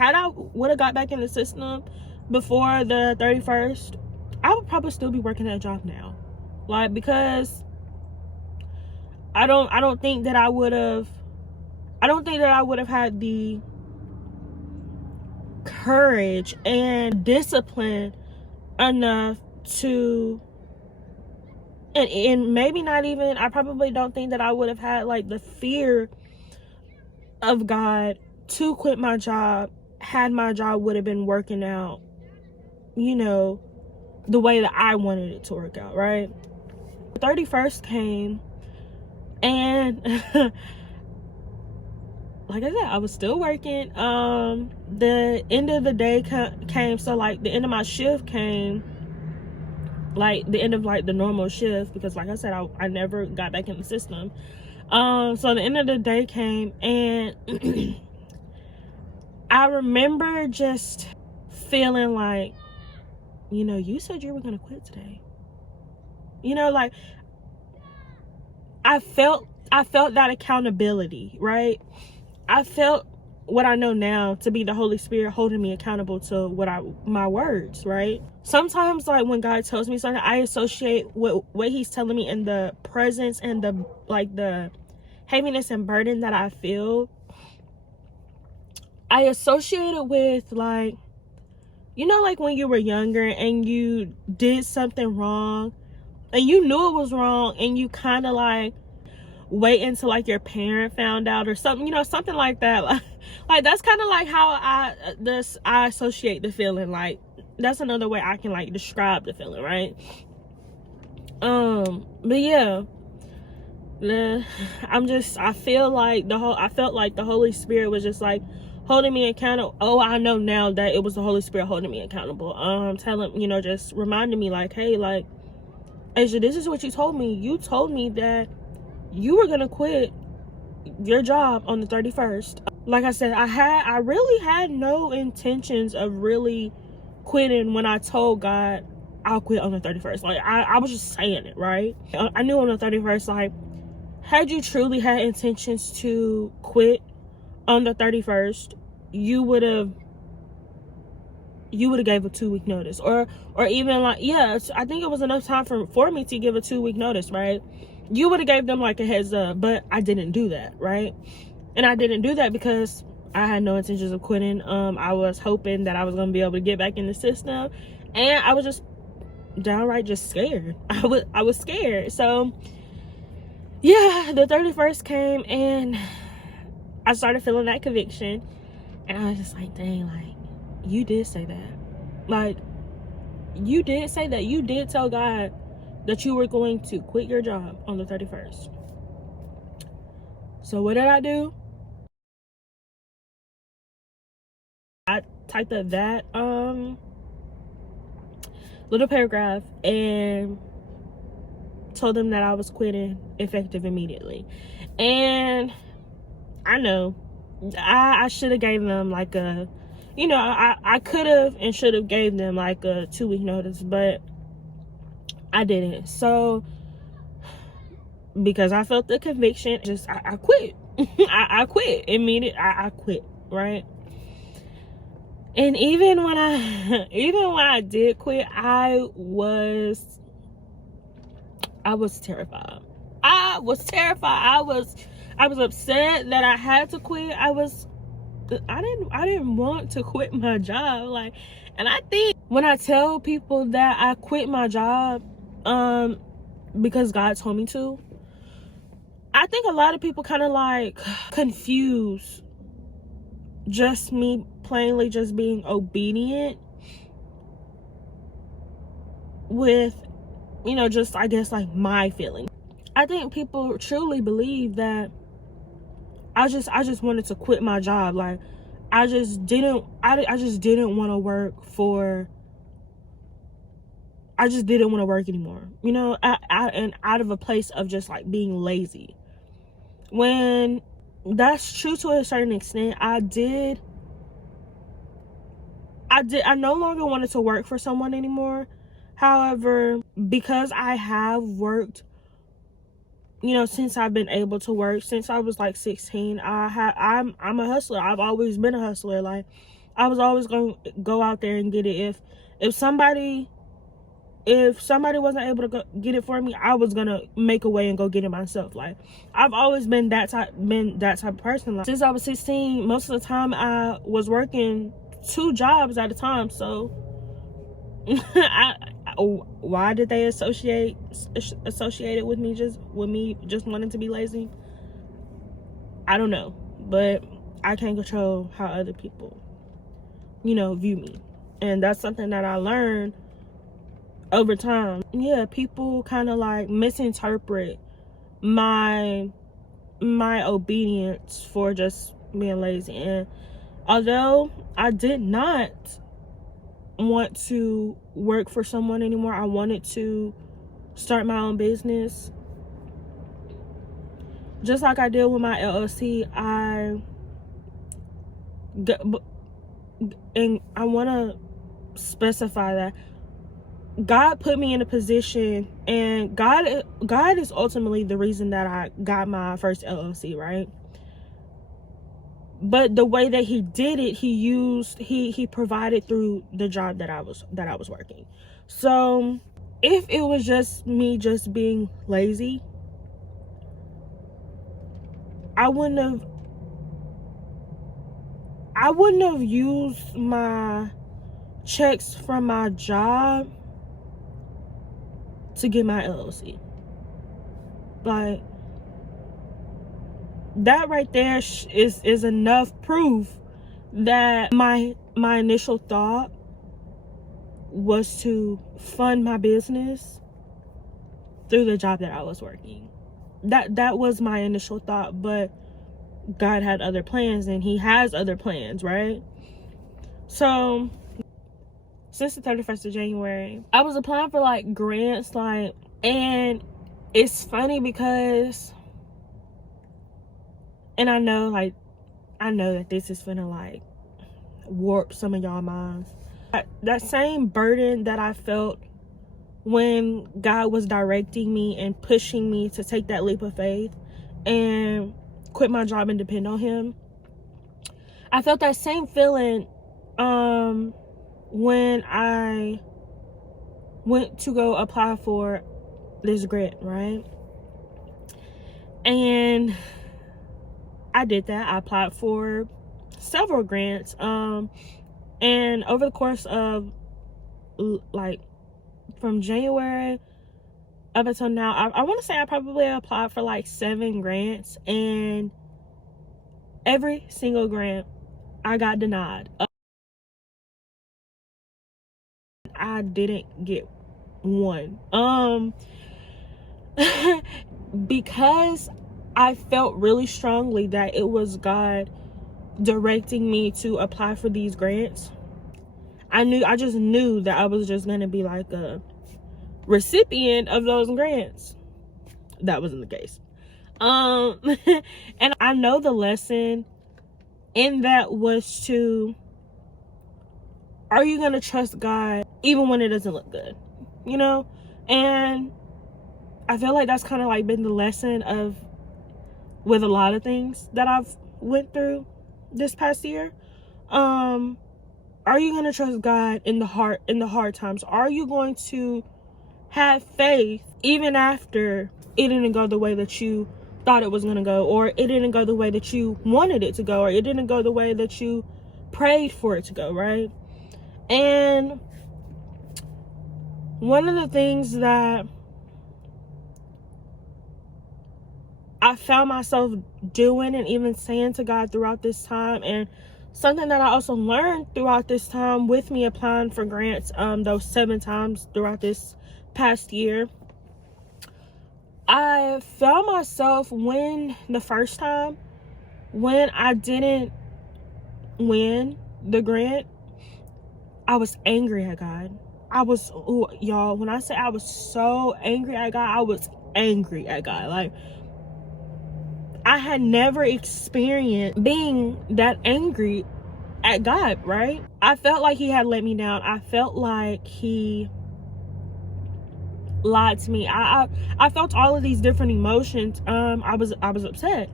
had I would have got back in the system before the 31st, I would probably still be working that job now. Like, because I don't think that I would have had the courage and discipline enough to, and maybe not even, I probably don't think that I would have had like the fear of God to quit my job had my job would have been working out, you know, the way that I wanted it to work out, right? The 31st came, and like I said, I was still working. The end of the day came, so like the end of my shift came, like the end of like the normal shift, because like I said, I never got back in the system. So the end of the day came, and I remember just feeling like, you know, you said you were gonna quit today. You know, like I felt that accountability, right? I felt what I know now to be the Holy Spirit holding me accountable to my words, right? Sometimes, like, when God tells me something, I associate what he's telling me in the presence and the heaviness and burden that I feel. I associate it with, like, you know, like when you were younger and you did something wrong and you knew it was wrong, and you kind of like wait until like your parent found out or something, you know, something like that. Like that's kind of like how I associate the feeling. Like that's another way I can like describe the feeling, right? But yeah, I felt like the Holy Spirit was just like holding me accountable. Oh, I know now that it was the Holy Spirit holding me accountable. Telling, you know, just reminding me like, hey, like, Asia, this is what you told me. You told me that you were gonna quit your job on the 31st. Like I said, I really had no intentions of really quitting when I told God I'll quit on the 31st. Like I was just saying it, right? I knew on the 31st, like, had you truly had intentions to quit on the 31st, you would have gave a 2-week notice, or even like, yeah, I think it was enough time for me to give a 2-week notice, right? You would have gave them like a heads up, but I didn't do that, right? And I didn't do that because I had no intentions of quitting. I was hoping that I was gonna be able to get back in the system, and I was just downright just scared. I was scared. So yeah, the 31st came, and I started feeling that conviction, and I was just like, dang, like, you did say that. Like, you did say that. You did tell God that you were going to quit your job on the 31st. So what did I do? I typed up that little paragraph and told them that I was quitting effective immediately. And I know I should have gave them like a, you know, I could have and should have gave them like a 2-week notice, but I didn't. So because I felt the conviction, just I quit. I quit immediately. I quit, right? And even when I did quit, I was terrified. I was terrified. I was upset that I had to quit. I didn't want to quit my job. Like, and I think when I tell people that I quit my job because God told me to, I think a lot of people kind of like confuse just me plainly just being obedient with, you know, just, I guess, like my feelings. I think people truly believe that I just wanted to quit my job. Like I just didn't want to work for, I just didn't want to work anymore, you know, and out of a place of just like being lazy. When that's true to a certain extent, I no longer wanted to work for someone anymore. However, because I have worked, you know, since I've been able to work, since I was like 16, I'm a hustler. I've always been a hustler. Like I was always going to go out there and get it. If somebody wasn't able to go get it for me, I was gonna make a way and go get it myself. Like, I've always been that type of person. Like, since I was 16, most of the time I was working 2 jobs at a time. So why did they associate it with me just wanting to be lazy? I don't know, but I can't control how other people, view me. And that's something that I learned over time. Yeah, people kind of like misinterpret my obedience for just being lazy. And although I did not want to work for someone anymore, I wanted to start my own business. Just like I did with my LLC, and I want to specify that God put me in a position, and God is ultimately the reason that I got my first LLC, right? But the way that he did it, he provided through the job that I was working. So if it was just me just being lazy, I wouldn't have used my checks from my job to get my LLC. Like, that right there is enough proof that my initial thought was to fund my business through the job that I was working. That was my initial thought, but God had other plans, and he has other plans, right? So since the 31st of January, I was applying for like grants, and it's funny because, and I know that this is gonna like warp some of y'all minds. That same burden that I felt when God was directing me and pushing me to take that leap of faith and quit my job and depend on him, I felt that same feeling when I went to go apply for this grant, right? And I did that. I applied for several grants, and over the course of like from January up until now, I want to say I probably applied for like 7 grants, and every single grant I got denied. I didn't get one. Because I felt really strongly that it was God directing me to apply for these grants. I just knew that I was just gonna be like a recipient of those grants. That wasn't the case. And I know the lesson in that was to, are you gonna trust God even when it doesn't look good? And I feel like that's kind of like been the lesson with a lot of things that I've went through this past year. Are you going to trust God in the hard times? Are you going to have faith even after it didn't go the way that you thought it was going to go, or it didn't go the way that you wanted it to go, or it didn't go the way that you prayed for it to go, right? And one of the things that I found myself doing and even saying to God throughout this time, and something that I also learned throughout this time with me applying for grants, those 7 times throughout this past year, I found myself the first time when I didn't win the grant, I was angry at God. Y'all, when I say I was so angry at God, I was angry at God. Like, I had never experienced being that angry at God, right? I felt like he had let me down. I felt like he lied to me. I felt all of these different emotions. I was upset.